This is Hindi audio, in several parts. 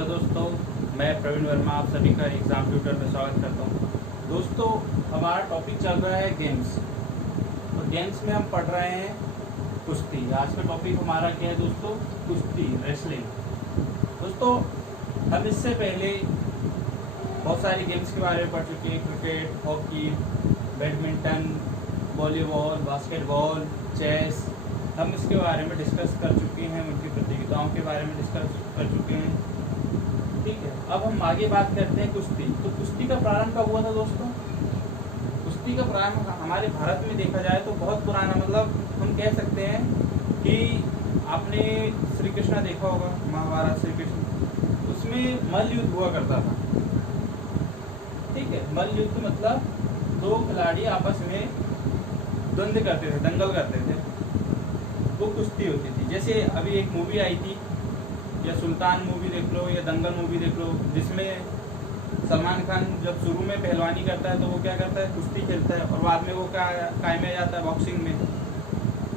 हेलो दोस्तों, मैं प्रवीण वर्मा आप सभी का एग्ज़ाम ट्यूटर में स्वागत करता हूँ। दोस्तों, हमारा टॉपिक चल रहा है गेम्स। तो गेम्स में हम पढ़ रहे हैं कुश्ती। आज का टॉपिक हमारा क्या है दोस्तों? कुश्ती, रेसलिंग। दोस्तों, हम इससे पहले बहुत सारी गेम्स के बारे में पढ़ चुके हैं। Cricket, hockey, badminton, volleyball, basketball, chess. हम इसके बारे में डिस्कस कर चुके हैं, उनकी प्रतियोगिताओं के बारे में डिस्कस कर चुके हैं। ठीक है, अब हम आगे बात करते हैं कुश्ती। तो कुश्ती का प्रारंभ कब हुआ था दोस्तों? कुश्ती का प्रारंभ हमारे भारत में देखा जाए तो बहुत पुराना, मतलब हम कह सकते हैं कि आपने श्री कृष्ण देखा होगा, महाभारत श्री कृष्ण, उसमें मल्ल युद्ध हुआ करता था। ठीक है, मल्ल युद्ध मतलब दो खिलाड़ी आपस में द्वंद्व करते थे, दंगल करते थे, वो कुश्ती होती थी। जैसे अभी एक मूवी आई थी, या सुल्तान मूवी देख लो या दंगल मूवी देख लो, जिसमें सलमान खान जब शुरू में पहलवानी करता है तो वो क्या करता है, कुश्ती खेलता है, और बाद में वो कायम आ जाता है बॉक्सिंग में।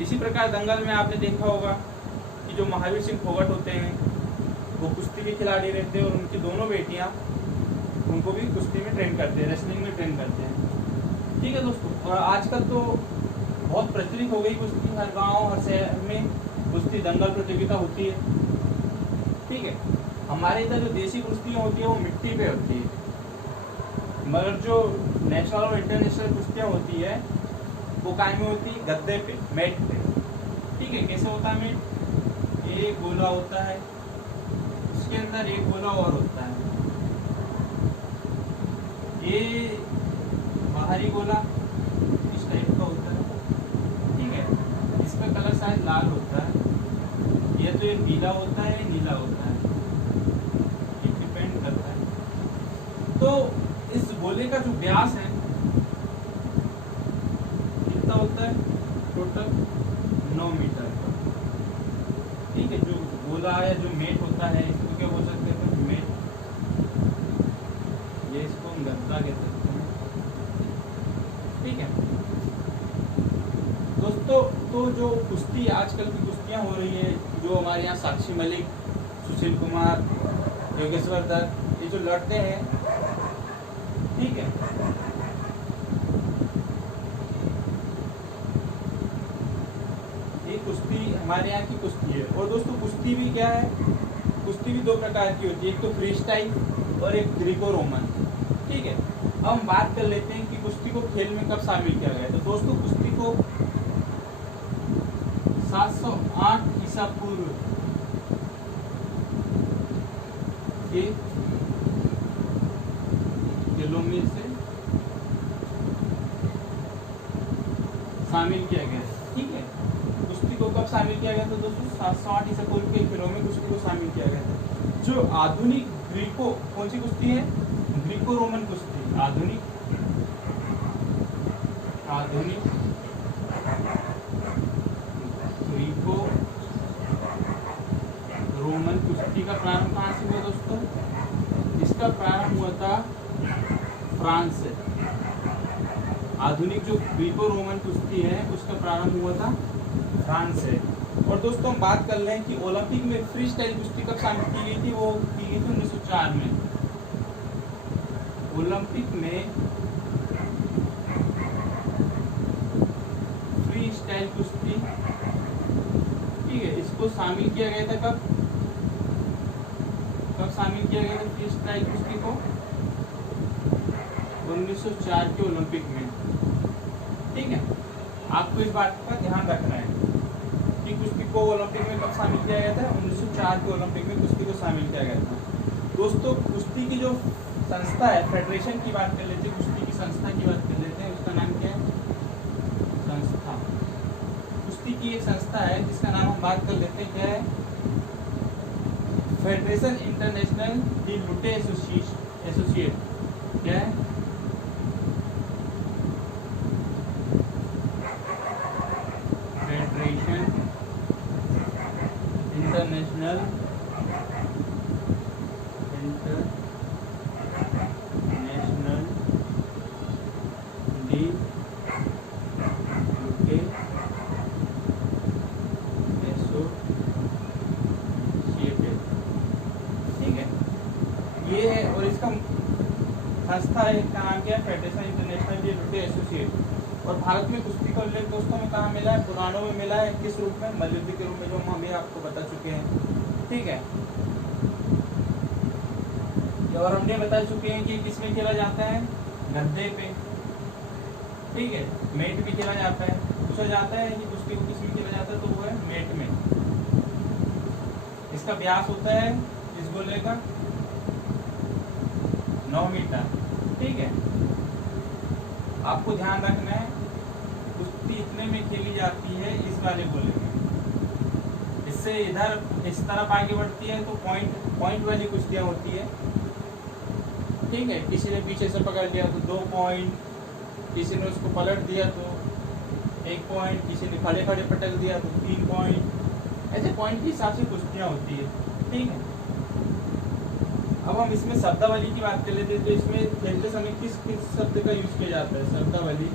इसी प्रकार दंगल में आपने देखा होगा कि जो महावीर सिंह फोगट होते हैं वो कुश्ती के खिलाड़ी रहते हैं, और उनकी दोनों बेटियाँ उनको भी कुश्ती में ट्रेन करते हैं, रेसलिंग में ट्रेन करते हैं। ठीक है दोस्तों, और आजकल तो बहुत प्रचलित हो गई कुश्ती। हर गांव, हर शहर में कुश्ती दंगल प्रतियोगिता होती है। ठीक है, हमारे इधर जो देसी कुश्तियाँ होती है वो मिट्टी पे होती है, मगर जो नेशनल और इंटरनेशनल कुश्तियाँ होती है वो कायम में होती है गद्दे पे, मैट पे। ठीक है, कैसे होता है मैट? एक गोला होता है, उसके अंदर एक गोला और होता है, ये बाहरी गोला इस टाइप का होता है। ठीक है, इसका कलर शायद लाल होता है, ये तो ये पीला होता है, ये नीला होता है, ये डिपेंड करता है। तो इस गोले का जो व्यास है कितना होता है? टोटल 9 मीटर का। ठीक है, जो गोला या जो मेट होता है इसको क्या बोल सकते हैं? मेट। ये इसको हम गद्दा कह सकते हैं। ठीक है दोस्तों, तो जो कुश्ती आजकल की कुश्तियाँ हो रही है, जो हमारे यहाँ साक्षी मलिक, सुशील कुमार, योगेश्वर दत्त, ये जो लड़ते हैं, ठीक है, ये कुश्ती हमारे यहाँ की कुश्ती है। और दोस्तों, कुश्ती भी क्या है? कुश्ती भी दो प्रकार की होती है, एक तो फ्री स्टाइल और एक ग्रीको रोमन। ठीक है, अब हम बात कर लेते हैं कि कुश्ती को खेल में कब शामिल किया गया। तो दोस्तों, कुश्ती को 708 ईसा पूर्व के किलों में से शामिल किया गया। ठीक है, कुश्ती को कब शामिल किया गया था दोस्तों? 708 ईसा पूर्व के किलों में कुश्ती को शामिल किया गया था। जो आधुनिक ग्रीको, कौन सी कुश्ती है? ग्रीको रोमन कुश्ती। आधुनिक ग्रीको रोमन कुश्ती का प्रारंभ कहाँ से हुआ दोस्तों? इसका प्रारंभ हुआ था फ्रांस से। आधुनिक जो ग्रीको रोमन कुश्ती है उसका प्रारंभ हुआ था फ्रांस से। और दोस्तों, हम बात कर लें कि ओलंपिक में फ्री स्टाइल कुश्ती कब शामिल की गई थी? वो की गई थी 1904 में। ओलंपिक में फ्री स्टाइल कुश्ती, ठीक है, इसको शामिल किया गया था कब शामिल किया गया था फ्री स्टाइल कुश्ती को? 1904 के ओलंपिक में। ठीक है, आपको इस बात का ध्यान रखना है कि कुश्ती को ओलंपिक में कब शामिल किया गया था? 1904 के ओलंपिक में कुश्ती को शामिल किया गया था। दोस्तों, कुश्ती की जो संस्था है, फेडरेशन की बात कर लेते हैं, कुश्ती की संस्था की बात कर लेते हैं, उसका नाम क्या है? संस्था। कुश्ती की एक संस्था है जिसका नाम हम बात कर लेते हैं, क्या है? फेडरेशन इंटरनेशनल डी लुटे एसोसिएट। क्या है? फेडरेशन इंटरनेशनल डी लुटे एसोसिएटेड। ठीक है, संस्था है इसका नाम क्या है, फेडरेशन इंटरनेशनल डी रोटी एसोसिएट। और भारत में कुश्ती का उल्लेख दोस्तों में कहाँ मिला है, पुराणों में मिला है, किस रूप में, मल्लयुद्ध के रूप में, जो हम अभी आपको बता चुके हैं। ठीक है, और हमने बता चुके हैं कि किसमें खेला जाता है, गद्दे पे। ठीक है, मेट भी खेला जाता है। पूछा जाता है कि कुश्ती को किसमें खेला जाता है, तो वो है मेट में। इसका व्यास होता है इस गोले का 9 मीटर। ठीक है, आपको ध्यान रखना है कुश्ती इतने में खेली जाती है इस वाले गोले में। इससे इधर इस तरफ आगे बढ़ती है तो पॉइंट वाली कुश्तियां होती है। ठीक है, किसी ने पीछे से पकड़ लिया तो 2 पॉइंट, किसी ने उसको पलट दिया तो 1 पॉइंट, किसी ने खड़े खड़े पटक दिया तो 3 पॉइंट। ऐसे पॉइंट के हिसाब से कुश्तियाँ होती है। ठीक है, अब हम इसमें शब्दावली की बात कर लेते हैं। तो इसमें खेलते समय किस किस शब्द का यूज किया जाता है, शब्दावली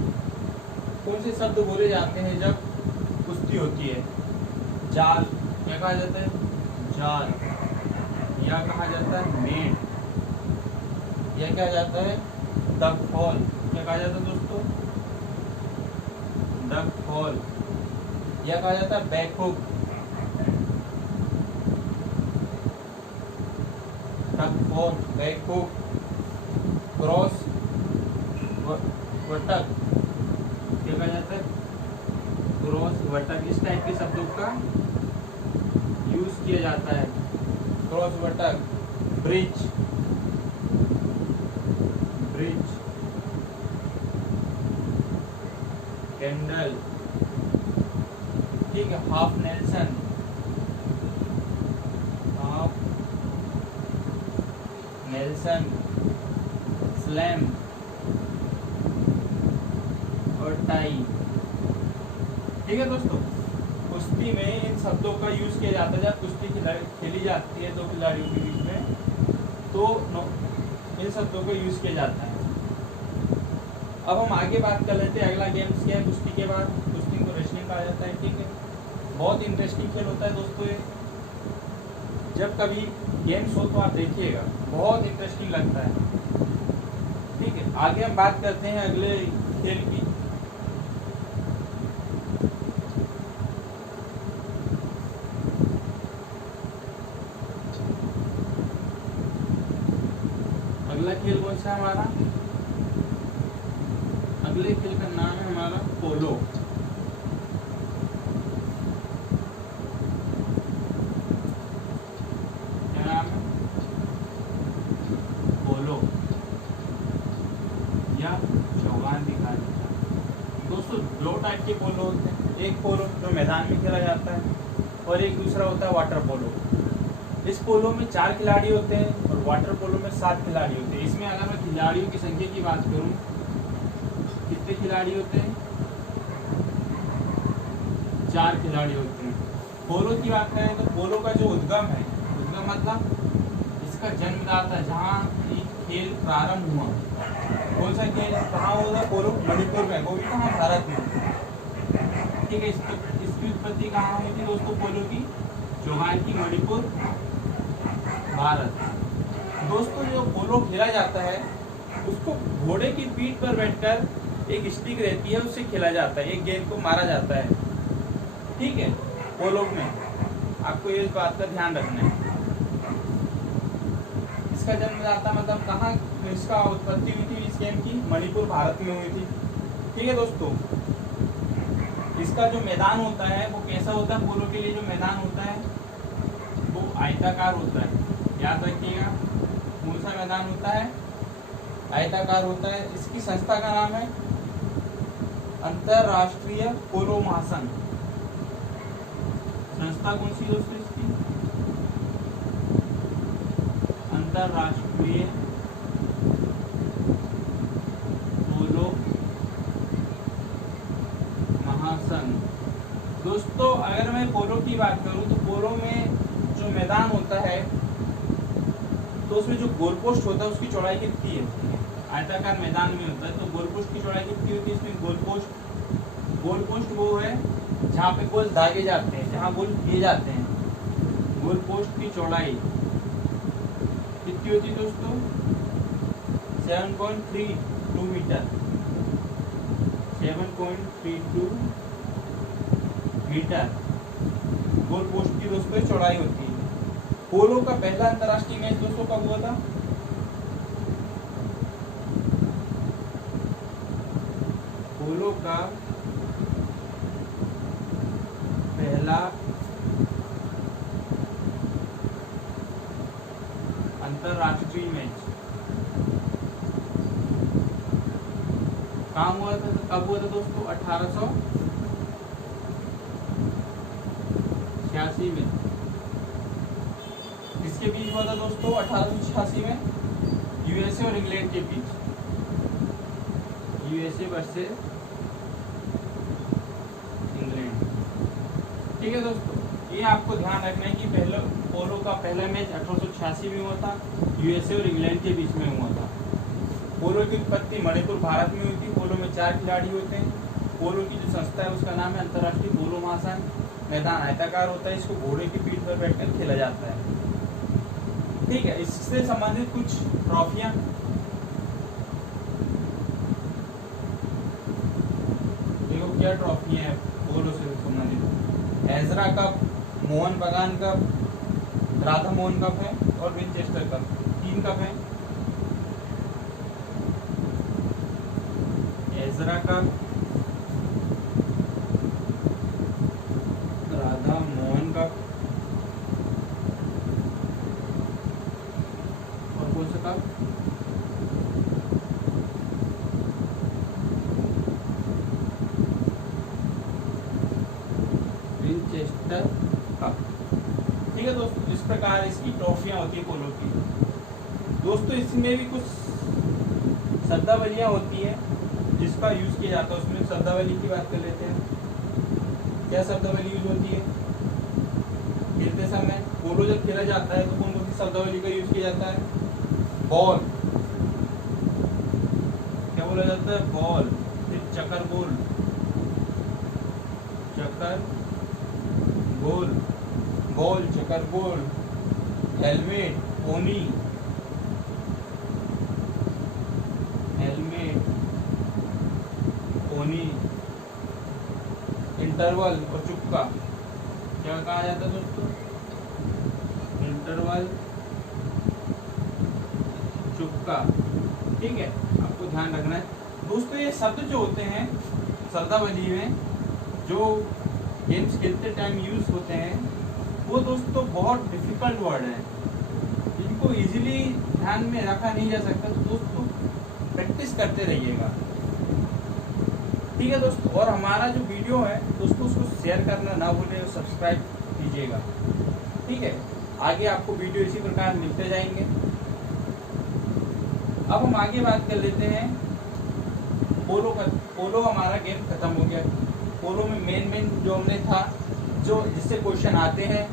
कौन से शब्द बोले जाते हैं जब कुश्ती होती है। जाल क्या कहा जाता है, जाल, या कहा जाता है मेट, यह क्या जाता है डक फॉल, क्या कहा जाता है दोस्तों, डक फॉल, यह कहा जाता है back hook, duck fall, back hook, cross buttock, क्या कहा जाता है क्रॉस वटक। इस टाइप के शब्दों का यूज किया जाता है। Cross buttock, bridge, bridge, candle. ठीक है, half nelson, half nelson, slam और टाई। ठीक है दोस्तों, कुश्ती में इन शब्दों का यूज किया जाता है जब कुश्ती खेली जाती है 2 खिलाड़ियों के बीच में, तो इन शब्दों का यूज किया जाता है। अब हम आगे बात कर लेते हैं, अगला गेम्स क्या है कुश्ती के बाद, कुश्ती को रेसलिंग कहा जाता है। ठीक है, बहुत इंटरेस्टिंग खेल होता है दोस्तों ये। जब कभी गेम्स हो तो आप देखिएगा, बहुत इंटरेस्टिंग लगता है। ठीक है, आगे हम बात करते हैं अगले खेल की। अगला खेल कौन सा है हमारा, अगले खेल का नाम है हमारा पोलो। क्या नाम है, पोलो या चौगान दिखा देता है। दोस्तों 2 टाइप के पोलो होते हैं, एक पोलो जो मैदान में खेला जाता है और एक दूसरा होता है वाटर पोलो। इस पोलो में 4 खिलाड़ी होते हैं और वाटर पोलो में 7 खिलाड़ी होते हैं। इसमें अगर मैं खिलाड़ियों की संख्या की बात करूं, कितने खिलाड़ी होते हैं, 4 खिलाड़ी होते हैं। पोलो की बात करें तो पोलो का जो उद्गम है, उद्गम मतलब इसका जन्मदाता जहाँ खेल प्रारंभ हुआ, कौन सा खेल कहाँ हुआ, पोलो मणिपुर में, वो भी कहाँ, भारत में। ठीक है, इसकी उत्पत्ति कहाँ हुई थी दोस्तों, पोलो की, चौगान की, मणिपुर, भारत। दोस्तों जो पोलो खेला जाता है उसको घोड़े की पीठ पर बैठकर एक स्टिक रहती है, उससे खेला जाता है, एक गेंद को मारा जाता है। ठीक है, पोलो में आपको इस बात का ध्यान रखना है। इसका जन्मदाता मतलब कहाँ इसका उत्पत्ति हुई थी इस गेम की, मणिपुर, भारत में हुई थी। ठीक है दोस्तों, इसका जो मैदान होता है वो कैसा होता है, पोलो के लिए जो मैदान होता है वो आयताकार होता है। याद रखिएगा, कौन सा मैदान होता है, आयताकार होता है। इसकी संस्था का नाम है अंतरराष्ट्रीय पोलो महासंघ। संस्था कौन सी दोस्तों इसकी, अंतरराष्ट्रीय पोलो महासंघ। दोस्तों अगर मैं पोलो की बात करूं तो पोलो में जो मैदान होता है तो उसमें जो गोल पोस्ट होता है उसकी चौड़ाई कितनी है, आयताकार मैदान में होता है तो गोल पोस्ट की चौड़ाई कितनी होती है। इसमें गोल पोस्ट वो है जहाँ पे गोल दागे जाते हैं, जहाँ गोल किए जाते हैं। गोल पोस्ट की चौड़ाई कितनी होती है दोस्तों, 7.32 मीटर, 7.32 मीटर गोल पोस्ट की दोस्तों चौड़ाई होती है। पोलो का पहला अंतर्राष्ट्रीय मैच दोस्तों कब हुआ था? पोलो का पहला अंतर्राष्ट्रीय मैच कहाँ हुआ था, कब हुआ था दोस्तों? 1886 में। किसके बीच हुआ था दोस्तों 1886 में? यूएसए और इंग्लैंड के बीच, यूएसए वर्सेस इंग्लैंड। ठीक है दोस्तों, ये आपको ध्यान रखना है कि पहले पोलो का पहला मैच 1886 में हुआ था, यूएसए और इंग्लैंड के बीच में हुआ था। पोलो की उत्पत्ति मणिपुर भारत में हुई थी। पोलो में 4 खिलाड़ी होते हैं। पोलो की जो संस्था है उसका नाम है अंतर्राष्ट्रीय पोलो महासंघ। मैदान आयताकार होता है, इसको घोड़े की पीठ पर बैठकर खेला जाता है। ठीक है, इससे संबंधित कुछ ट्रॉफियां, देखो क्या ट्रॉफियां हैं पोलो से संबंधित। एजरा कप, मोहन बगान कप, राधा मोहन कप है और विनचेस्टर कप, 3 कप है। Ezra cup, Radha Mohan cup और कौन सा कप? Winchester cup. ठीक है दोस्तों, इस प्रकार इसकी ट्रॉफियां होती है पोलो की। दोस्तों इसमें भी कुछ शब्दावलियां होती है जिसका यूज किया जाता है। उसमें शब्दावली की बात कर लेते हैं। क्या शब्दावली यूज होती है खेलते समय? पोलो जब खेला जाता है तो कौन कौन सी शब्दावली का यूज किया जाता है? बॉल, क्या बोला जाता है? बॉल। फिर चक्कर गोल, चक्कर गोल, बॉल, चक्कर goal. Helmet, pony, helmet, pony. Interval और चुक्का, क्या कहा जाता है दोस्तों? Interval, chukka. ठीक है, आपको ध्यान रखना है दोस्तों। ये शब्द जो होते हैं शब्दावली में, जो गेम्स खेलते टाइम यूज होते हैं, वो दोस्तों बहुत डिफिकल्ट वर्ड है। इनको इजीली ध्यान में रखा नहीं जा सकता, तो दोस्तों प्रैक्टिस करते रहिएगा। ठीक है दोस्तों, और हमारा जो वीडियो है दोस्तों उसको शेयर करना ना भूलें और सब्सक्राइब कीजिएगा। ठीक है, आगे आपको वीडियो इसी प्रकार मिलते जाएंगे। अब हम आगे बात कर लेते हैं पोलो का। पोलो हमारा गेम खत्म हो गया। पोलो में मेन जो हमने था, जो जिससे क्वेश्चन आते हैं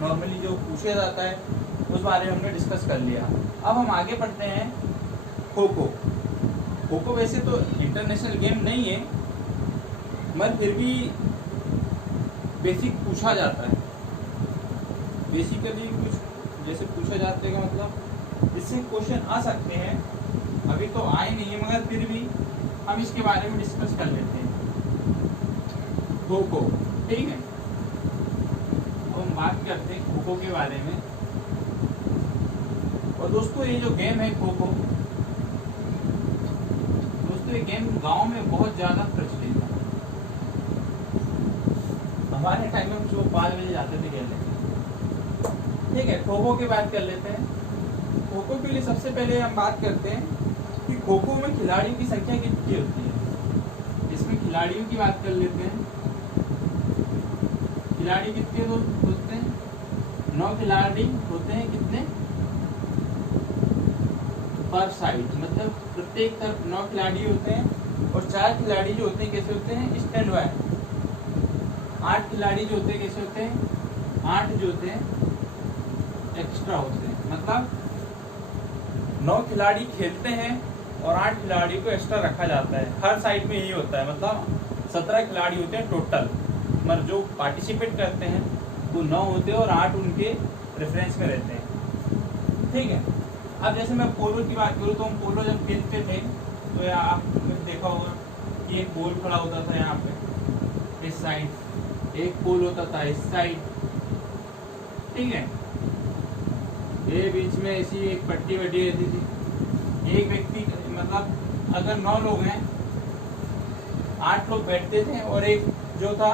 नॉर्मली जो पूछा जाता है, उस बारे में हमने डिस्कस कर लिया। अब हम आगे बढ़ते हैं खो खो। खो खो वैसे तो इंटरनेशनल गेम नहीं है, मगर फिर भी बेसिक पूछा जाता है। बेसिकली कुछ जैसे पूछा जाता है का मतलब इससे क्वेश्चन आ सकते हैं। अभी तो आए नहीं है, मगर फिर भी हम इसके बारे में डिस्कस कर लेते हैं। खो खो, ठीक है। अब हम बात करते हैं खो खो के बारे में। और दोस्तों ये जो गेम है खो खो, दोस्तों ये गेम गांव में बहुत ज्यादा प्रचलित है। हमारे टाइम में हम सुबह 5 बजे जाते थे खेलने। ठीक है, खो खो की बात कर लेते हैं। खो खो के लिए सबसे पहले हम बात करते हैं कि खो खो में खिलाड़ियों की संख्या कितनी होती है। इसमें खिलाड़ियों की बात कर लेते हैं। खिलाड़ी कितने होते हैं? 9 खिलाड़ी होते हैं। कितने पर साइड, मतलब प्रत्येक तरफ 9 खिलाड़ी होते हैं। और 4 खिलाड़ी जो होते हैं कैसे होते हैं? Stand by. 8 खिलाड़ी जो होते हैं कैसे होते हैं? 8 जो होते हैं एक्स्ट्रा होते हैं। मतलब 9 खिलाड़ी खेलते हैं और 8 खिलाड़ी को एक्स्ट्रा रखा जाता है। हर साइड में यही होता है। मतलब 17 खिलाड़ी होते हैं टोटल, मगर जो पार्टिसिपेट करते हैं वो 9 होते हैं और 8 उनके रेफरेंस में रहते हैं। ठीक है, अब जैसे मैं पोलो की बात करूँ तो हम पोलो जब खेलते थे तो आपने देखा होगा कि एक पोल खड़ा होता था यहाँ पे इस साइड, एक पोल होता था इस साइड, ठीक है। ये बीच में ऐसी एक पट्टी वट्टी रहती थी। एक व्यक्ति मतलब अगर 9 लोग हैं, 8 लोग बैठते थे और एक जो था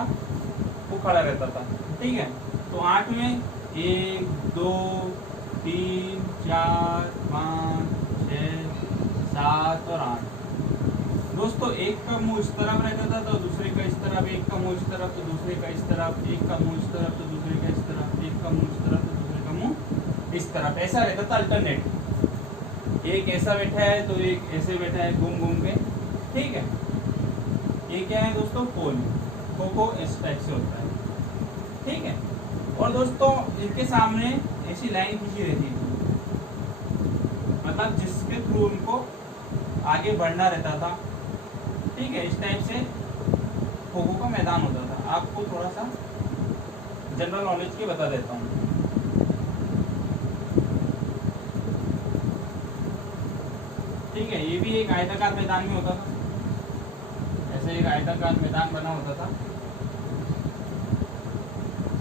वो खड़ा रहता था, ठीक है। तो 8 में 1 2 3 4 5 6 7 और 8 दोस्तों। एक का मुंह इस तरफ रहता था तो दूसरे का इस तरफ, एक का मुंह इस तरफ तो दूसरे का इस तरफ, एक का मुंह इस तरफ तो दूसरे का इस तरफ, एक का मुंह इस तरफ तो दूसरे का मुंह इस तरफ, ऐसा रहता था अल्टरनेट। एक ऐसा बैठा है तो एक ऐसे बैठा है घूम घूम के, ठीक है। ये क्या है दोस्तों? पोल। खो इस टाइप से होता है, ठीक है। और दोस्तों इनके सामने ऐसी लाइन खींची रहती थी, मतलब जिसके थ्रू उनको आगे बढ़ना रहता था, ठीक है। इस टाइप से खो खो का मैदान होता था। आपको थोड़ा सा जनरल नॉलेज के बता देता हूँ, ठीक है। ये भी एक आयताकार मैदान में होता था, ऐसे एक आयताकार मैदान बना होता था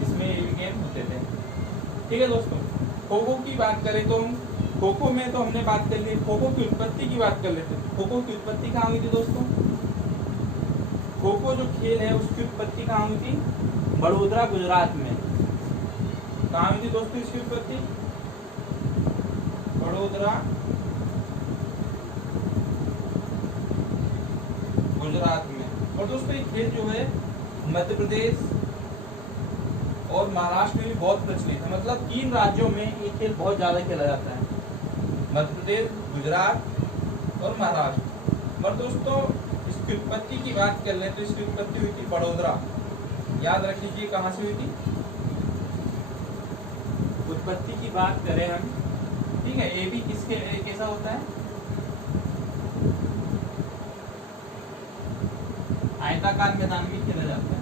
जिसमें ये गेम होते थे, ठीक है दोस्तों। खो खो की बात करें तो खो खो में तो हमने बात कर ली, खो खो की उत्पत्ति की बात कर लेते हैं। खो खो की उत्पत्ति कहाँ हुई थी दोस्तों? खो खो जो खेल है उसकी उत्पत्ति कहाँ हुई थी? बड़ोदरा गुजरात में। कहाँ हुई थी दोस्तों इसकी उत्पत्ति? बड़ोदरा गुजरात में। और दोस्तों ये खेल जो है मध्य प्रदेश और महाराष्ट्र में भी बहुत प्रचलित है, मतलब 3 राज्यों में ये खेल बहुत ज्यादा खेला जाता है, मध्य प्रदेश, गुजरात और महाराष्ट्र। और दोस्तों इसकी उत्पत्ति की बात कर लें तो इसकी उत्पत्ति हुई थी बड़ोदरा। याद रख लीजिए कहाँ से हुई थी उत्पत्ति की बात करें हम, ठीक है। ये भी किसके कैसा होता है? आयताकार मैदान में खेला जाता है।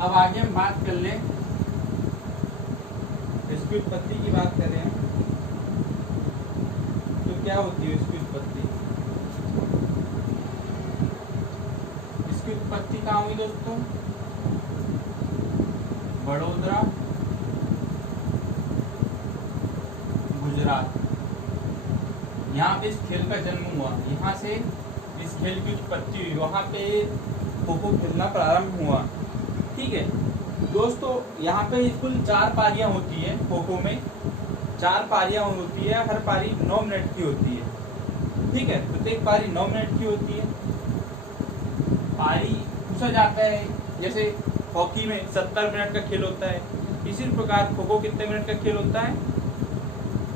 अब आगे हम बात कर लें, इसकी उत्पत्ति की बात करें तो क्या होती है इसकी उत्पत्ति? इसकी उत्पत्ति कहाँ हुई दोस्तों? बड़ोदरा गुजरात। यहाँ पे इस खेल का जन्म हुआ, यहाँ से इस खेल की उत्पत्ति हुई, वहाँ पे खो खो खेलना प्रारंभ हुआ, ठीक है दोस्तों। यहाँ पे कुल 4 पारियां होती है खो खो में, 4 पारियां होती है, हर पारी 9 मिनट की होती है, ठीक है। प्रत्येक पारी 9 मिनट की होती है। पारी पूछा जाता है, जैसे हॉकी में 70 मिनट का खेल होता है, इसी प्रकार खो खो कितने मिनट का खेल होता है?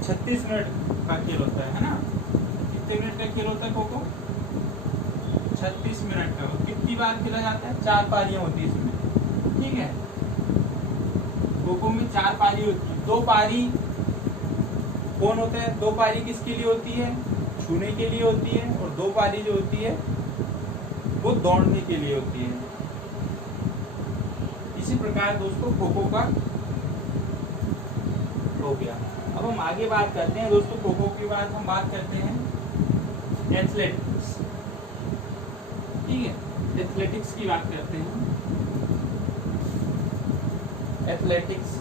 36 मिनट का खेल होता है ना। कितने मिनट का खेल होता है खो खो? 36 मिनट का। कितनी बार खेला जाता है? 4 पारियां होती है इसमें, ठीक है। खो खो में 4 पारी होती है। 2 पारी कौन होता है? 2 पारी किसके लिए होती है? छूने के लिए होती है, और 2 पारी जो होती है वो दौड़ने के लिए होती है। इसी प्रकार दोस्तों खो खो का हो गया। अब हम आगे बात करते हैं दोस्तों, खो खो के बाद हम बात करते हैं एथलेटिक्स, ठीक है। एथलेटिक्स की बात करते हैं। एथलेटिक्स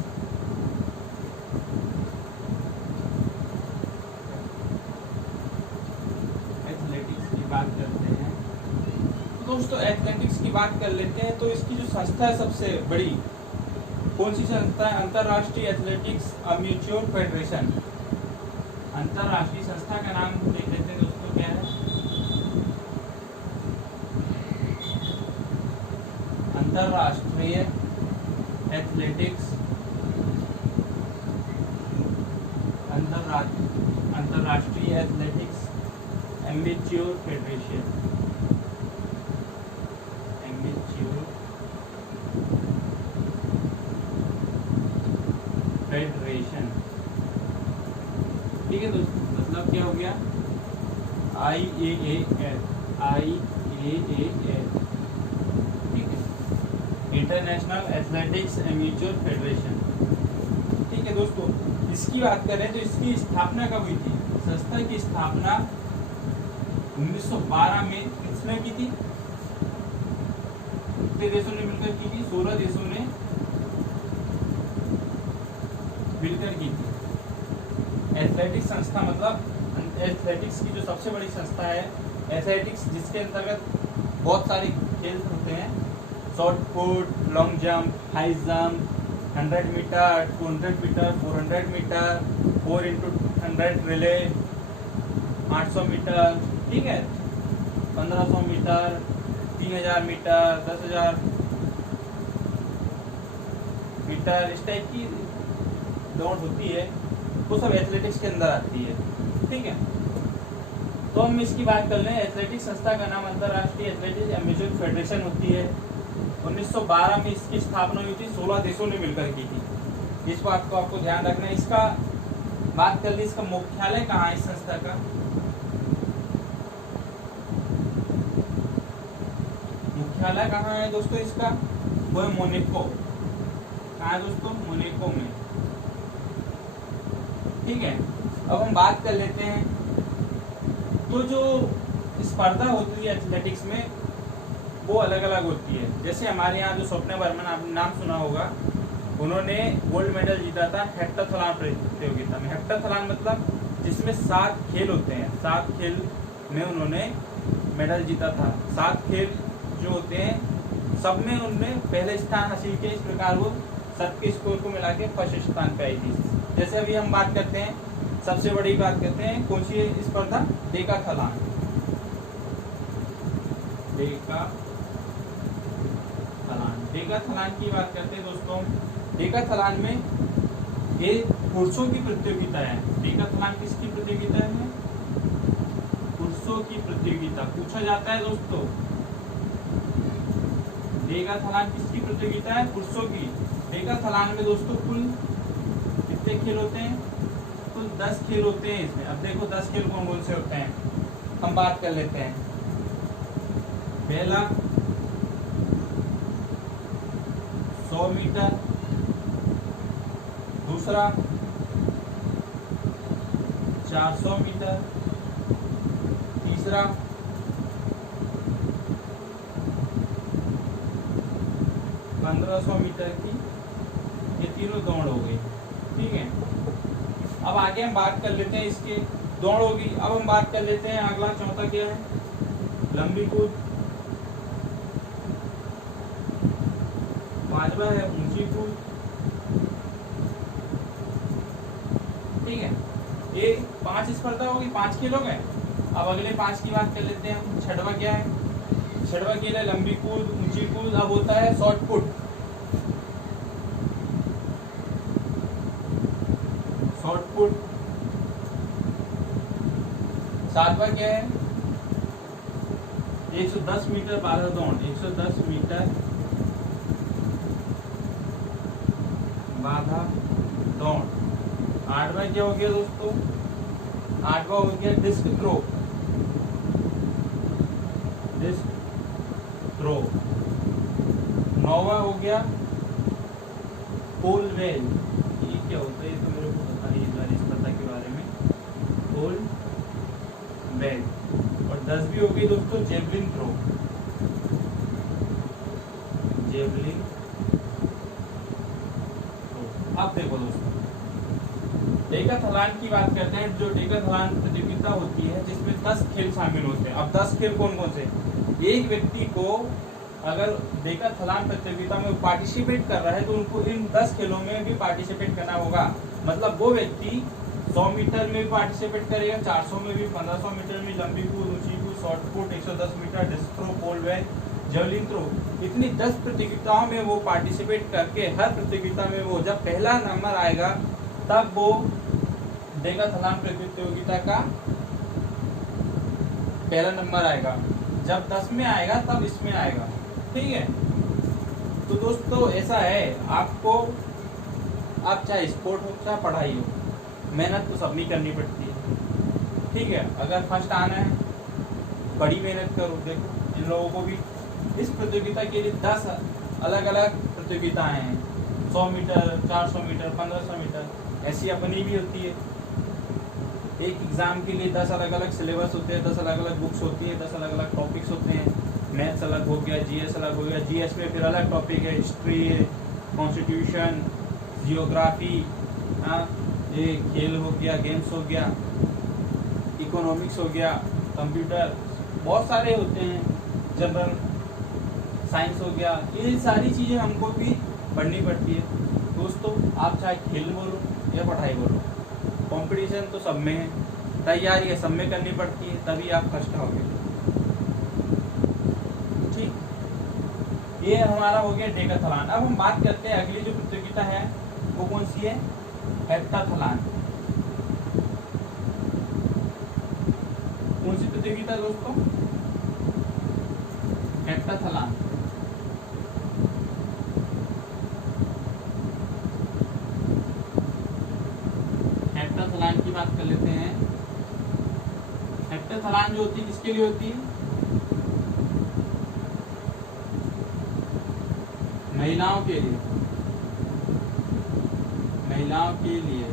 की बात करते हैं दोस्तों। एथलेटिक्स की बात कर लेते हैं तो इसकी जो संस्था है सबसे बड़ी, कौन सी संस्था है? अंतरराष्ट्रीय एथलेटिक्स अम्यूच्योर फेडरेशन। अंतरराष्ट्रीय संस्था का नाम देख लेते हैं दोस्तों, क्या है? अंतरराष्ट्रीय एथलेटिक्स अंतरराष्ट्रीय एथलेटिक्स एम्यूच्योर फेडरेशन। फेडरेशन, ठीक है दोस्तों। मतलब क्या हो गया? IAAF, ठीक है, इंटरनेशनल एथलेटिक्स एम्यूच्योर फेडरेशन। ठीक है दोस्तों, इसकी बात करें तो इसकी स्थापना कब हुई थी? संस्था की स्थापना 1912 में किसने की थी? कितने देशों ने मिलकर की थी? 16 देशों ने मिलकर की थी। एथलेटिक्स संस्था मतलब एथलेटिक्स की जो सबसे बड़ी संस्था है एथलेटिक्स, जिसके अंतर्गत बहुत सारे खेल होते हैं, shot put, long jump, high jump, 100 meter, 200 meter, 400 meter, 4x100 relay, 800 meter, ठीक है, 1500 मीटर, 3000 मीटर, 10,000 मीटर, इस टाइप की दौड़ होती है, वो सब एथलेटिक्स के अंदर आती है। ठीक है, तो हम इसकी बात कर लें। एथलेटिक्स संस्था का नाम अंतर्राष्ट्रीय एथलेटिक्स एमेच्योर फेडरेशन होती है। 1912 में इसकी स्थापना हुई थी, 16 देशों ने मिलकर की थी। इस बात को आपको ध्यान रखना है। इसका बात कर ली, इसका मुख्यालय कहाँ है इस संस्था का? मुख्यालय कहाँ है दोस्तों इसका? वो है मोनाको। कहाँ है दोस्तों? मोनाको में। ठीक है, अब हम बात कर लेते हैं, तो जो स्पर्धा होती है एथलेटिक्स में वो अलग अलग होती है। जैसे हमारे यहाँ जो स्वप्ना बर्मन, आपने नाम सुना होगा, उन्होंने गोल्ड मेडल जीता था हेप्टाथलॉन प्रतियोगिता में। हेप्टाथलॉन मतलब जिसमें 7 खेल होते हैं, 7 खेल में उन्होंने मेडल जीता था। 7 खेल जो होते हैं सब में उन्होंने पहले स्थान हासिल किया। इस प्रकार वो सबके स्कोर को मिला के फर्स्ट स्थान पे आई थी। जैसे अभी हम बात करते हैं, सबसे बड़ी बात करते हैं, कौन सी स्पर्धा? डेकाथलॉन। डेकाथलॉन की बात करते हैं दोस्तों। डेकाथलॉन में ये पुरुषों की प्रतियोगिता है। डेकाथलॉन किसकी प्रतियोगिता है? पुरुषों की प्रतियोगिता पूछा जाता है दोस्तों। डेकाथलॉन किसकी प्रतियोगिता है? पुरुषों की। डेकाथलॉन में दोस्तों कुल कितने खेल होते हैं? कुल 10 खेल होते हैं इसमें। अब देखो 10 खेल कौन कौन से होते हैं, हम बात कर लेते हैं। पहला 100 मीटर, दूसरा 400 मीटर, तीसरा 1500 मीटर की, ये तीनों दौड़ हो गई। ठीक है, अब आगे हम बात कर लेते हैं, इसके दौड़ होगी। अब हम बात कर लेते हैं अगला, चौथा क्या है? लंबी कूद। पांचवा है ऊंची कूद। ठीक है, ये 5 स्पर्धा होगी, 5 खेल हो गए। अब अगले 5 की बात कर लेते हैं हम। छठवा क्या है? छठवा खेल है लंबी कूद, ऊंची कूद। अब होता है शॉर्ट पुट। Short put. सातवां क्या है? 110 मीटर बाधा दौड़। 110 मीटर बाधा दौड़। आठवां क्या हो गया दोस्तों? आठवां हो गया डिस्क थ्रो। Disc throw. नौवां हो गया पोल वेल। ये क्या होता है? ये तो मेरे को पता नहीं है इस स्पर्धा के बारे में। पोल वेल। और 10वीं हो गई दोस्तों जेवलिन थ्रो। जेवलिन। अब देखो दोस्तों, डेकाथलॉन की बात करते हैं। जो डेकाथलॉन प्रतियोगिता होती है जिसमें 10 खेल शामिल होते हैं। अब 10 खेल कौन कौन से? एक व्यक्ति को अगर डेकाथलॉन प्रतियोगिता में पार्टिसिपेट कर रहा है तो उनको इन 10 खेलों में भी पार्टिसिपेट करना होगा। मतलब वो व्यक्ति 100 मीटर में भी पार्टिसिपेट करेगा, 400 में भी, 1500 मीटर में, लंबी कूद, ऊंची कूद, shot put, 110 meter, disc throw, pole vault, javelin throw, इतनी 10 प्रतियोगिताओं में वो पार्टिसिपेट करके हर प्रतियोगिता में वो जब पहला नंबर आएगा तब वो डेकाथलॉन प्रतियोगिता का पहला नंबर आएगा। जब 10 में आएगा तब इसमें आएगा। ठीक है, तो दोस्तों ऐसा है, आपको आप चाहे स्पोर्ट हो चाहे पढ़ाई हो, मेहनत तो सब में करनी पड़ती है। ठीक है, अगर फर्स्ट आना है बड़ी मेहनत करो। देखो इन लोगों को भी इस प्रतियोगिता के लिए 10 अलग अलग प्रतियोगिताएं हैं। 100 मीटर, 400 मीटर, 1500 मीटर, ऐसी अपनी भी होती है। एक एग्जाम के लिए 10 अलग अलग सिलेबस होते हैं, 10 अलग अलग बुक्स होती हैं, 10 अलग अलग टॉपिक्स होते हैं। मैथ्स अलग हो गया, जीएस अलग हो गया, जीएस में फिर अलग टॉपिक है, हिस्ट्री है, कॉन्स्टिट्यूशन, जियोग्राफी, हाँ, ये खेल हो गया, गेम्स हो गया, इकोनॉमिक्स हो गया, कंप्यूटर, बहुत सारे होते हैं, जनरल साइंस हो गया। ये सारी चीज़ें हमको भी पढ़नी पड़ती है दोस्तों। आप चाहे खेल बोलो या पढ़ाई बोलो, कंपटीशन तो सब में है, तैयारी है सब में करनी पड़ती है, तभी आप फर्स्ट होगे। ठीक, ये हमारा हो गया डेकाथलॉन। अब हम बात करते हैं अगली जो प्रतियोगिता है वो कौन सी है, हेप्टाथलॉन। कौन सी प्रतियोगिता दोस्तों, हेप्टाथलॉन। हेप्टाथलॉन की बात कर लेते हैं। हेप्टाथलॉन जो होती है किसके लिए होती है, महिलाओं के लिए, महिलाओं के लिए,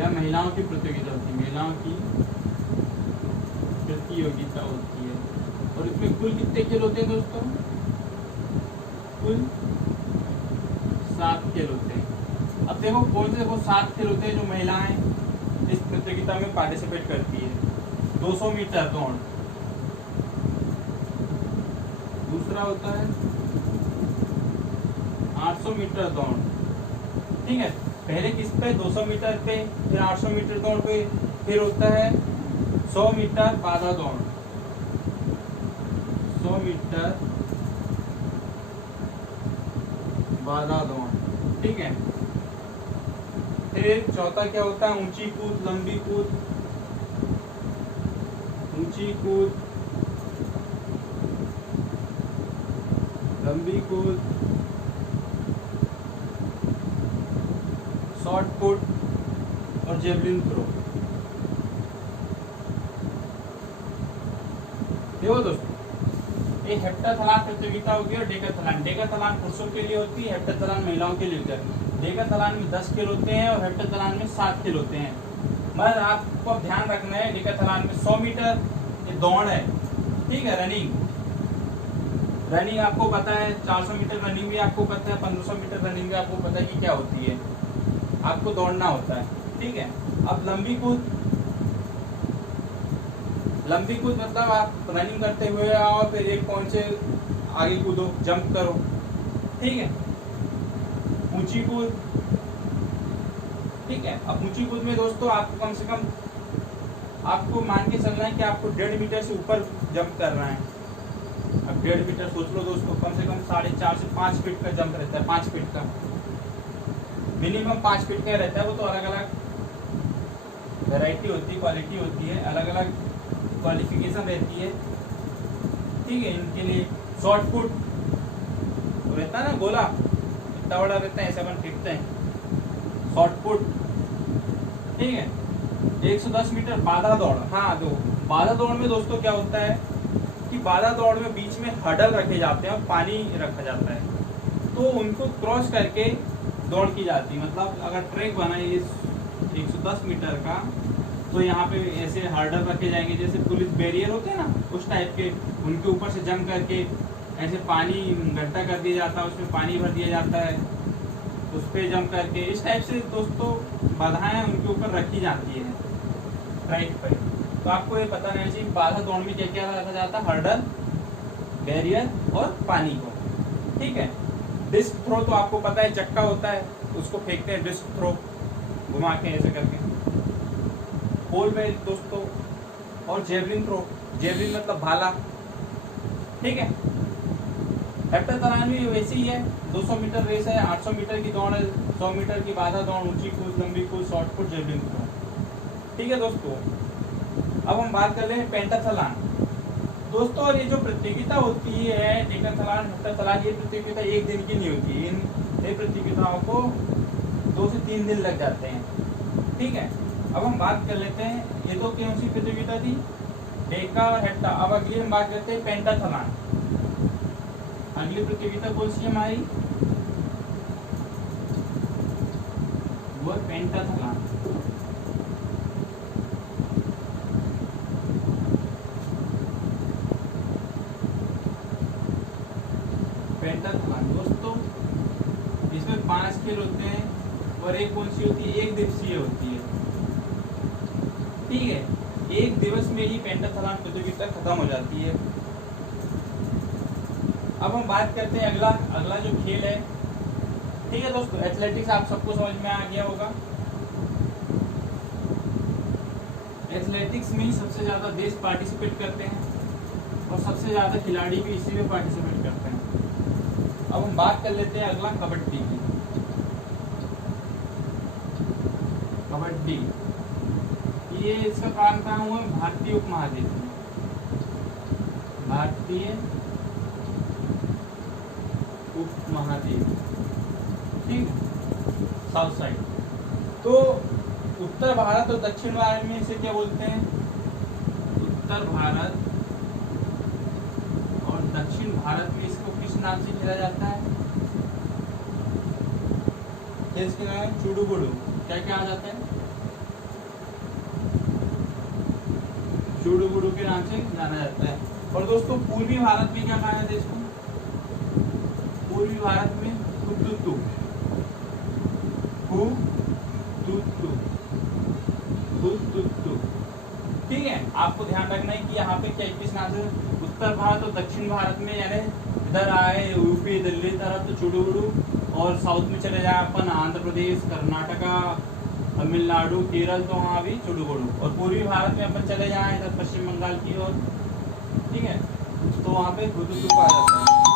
या महिलाओं की प्रतियोगिता होती है, महिलाओं की प्रतियोगिता होती है। और इसमें कुल कितने खेल होते हैं दोस्तों, कुल 7 खेल होते हैं। अब देखो कौन से वो 7 खेल होते हैं जो महिलाएं इस प्रतियोगिता में पार्टिसिपेट करती है। 200 मीटर दौड़, दूसरा होता है 800 मीटर दौड़, ठीक है। पहले किस पे, 200 मीटर पे, फिर 800 मीटर दौड़ पे, फिर होता है 100 मीटर बाधा दौड़, 100 मीटर बाधा दौड़, ठीक है। फिर चौथा क्या होता है, ऊंची कूद, लंबी कूद, ऊंची कूद, लंबी कूद, शॉर्ट पुट और जेवलिन थ्रो। देखो दोस्तों, ये हेप्टाथलॉन प्रतियोगिता होगी और डेकाथलॉन। डेकाथलॉन पुरुषों के लिए होती है, हेप्टाथलॉन महिलाओं के लिए होता है। डेकाथलॉन में 10 खेल होते हैं और हेप्टाथलॉन में 7 खेल होते हैं। मगर आपको ध्यान रखना है, डेकाथलॉन में 100 मीटर ये दौड़ है, ठीक है, रनिंग, रनिंग आपको पता है, 400 मीटर रनिंग भी आपको पता है, 1500 मीटर रनिंग भी आपको पता है कि क्या होती है, आपको दौड़ना होता है, ठीक है। अब लंबी कूद, लंबी कूद मतलब आप रनिंग करते हुए आओ, फिर एक पॉइंट से आगे कूदो, जंप करो, ठीक है। ऊंची कूद, ठीक है। अब ऊंची कूद में दोस्तों आपको कम से कम, आपको मान के चलना है कि आपको 1.5 मीटर से ऊपर जंप करना है। अब 1.5 मीटर सोच लो दोस्तों, कम से कम 4.5 से 5 फीट का जंप रहता है, 5 फीट का मिनिमम, 5 फीट का रहता है। वो तो अलग अलग वैरायटी होती है, क्वालिटी होती है, अलग अलग क्वालिफिकेशन रहती है, ठीक है। इनके लिए शॉर्ट फुट रहता है ना, गोला इतना बड़ा रहता है, ऐसे अपन फेंकते हैं, शॉर्ट फुट, ठीक है। 110 मीटर बाधा दौड़। हाँ, तो बाधा दौड़ में दोस्तों क्या होता है कि बाधा दौड़ में बीच में हडल रखे जाते हैं और पानी रखा जाता है, तो उनको क्रॉस करके दौड़ की जाती है। मतलब अगर ट्रैक बना है इस 110 मीटर का, तो यहाँ पे ऐसे हर्डल रखे जाएंगे, जैसे पुलिस बैरियर होते हैं ना, उस टाइप के, उनके ऊपर से जंप करके ऐसे पानी गड्ढा कर दिया जाता है, उसमें पानी भर दिया जाता है, उस पर जंप करके, इस टाइप से दोस्तों बाधाएं उनके ऊपर रखी जाती है ट्रैक पर। तो आपको ये पता रहना चाहिए बाधा दौड़ में क्या क्या रखा जाता है, हर्डल, बैरियर और पानी को, ठीक है। डिस्क थ्रो तो आपको पता है, चक्का होता है, उसको फेंकते हैं, डिस्क थ्रो घुमा के ऐसे करके, पोल बेल्ट दोस्तों, और जेवलिन थ्रो, जेवलिन मतलब भाला, ठीक है। हेप्टाथलॉन भी वैसे ही है, 200 मीटर रेस है, 800 मीटर की दौड़ है, 100 मीटर की बाधा दौड़, ऊंची कूद, लंबी कूद, शॉर्ट पुट, जेवलिन थ्रो, ठीक है दोस्तों। अब हम बात कर रहे हैं पेंटाथलॉन दोस्तों। और ये जो प्रतियोगिता होती है, डेकाथलॉन, हेप्टाथलॉन, ये प्रतियोगिता एक दिन की नहीं होती है, इन प्रतियोगिताओं को 2 से 3 दिन लग जाते हैं, ठीक है। अब हम बात कर लेते हैं, ये तो कौन सी प्रतियोगिता थी, डेका और हेप्टा। अब अगली हम बात करते हैं पेंटाथलॉन। अगली प्रतियोगिता कौन सी हमारी, वो है पेंटाथलॉन। पेंटाथलॉन दोस्तों, इसमें 5 खेल होते हैं और एक कौन सी होती है, एक दिवसीय होती है। ठीक है, एक दिवस में ही पेंटाथलॉन प्रतियोगिता खत्म हो जाती है। अब हम बात करते हैं अगला जो खेल है। ठीक है दोस्तों, एथलेटिक्स आप सबको समझ में आ गया होगा। एथलेटिक्स में ही सबसे ज्यादा देश पार्टिसिपेट करते हैं और सबसे ज्यादा खिलाड़ी भी इसी में पार्टिसिपेट करते हैं। अब हम बात कर लेते हैं अगला कबड्डी की। कबड्डी ये इसका कारण कहाँ हुआ, भारतीय उपमहाद्वीप में, भारतीय उपमहाद्वीप, ठीक है, साउथ साइड। तो उत्तर भारत और दक्षिण भारत में इसे क्या बोलते हैं, उत्तर भारत और दक्षिण भारत में इसको किस नाम से खेला जाता है, इसके नाम है चुडुबुडु। क्या क्या आ जाता है, चुडुबुडु के नाम से जाना जाता है। और दोस्तों पूर्वी भारत में क्या कहा जाता है इसको, पूर्वी भारत में हुतुतु, हुतुतु, हुतुतु। ठीक है, आपको ध्यान रखना है कि यहाँ पे क्या किस नाम से, उत्तर भारत और दक्षिण भारत में, यानी इधर आए यूपी दिल्ली तरफ तो चुडुबुडु, और साउथ में चले जाए अपन आंध्र प्रदेश, कर्नाटका, तमिलनाडु, केरल, तो वहाँ भी चुडुबुडु। और पूर्वी भारत में अपन चले जाए इधर पश्चिम बंगाल की ओर, ठीक है, तो वहाँ पे हुतुतु कहा जाता है।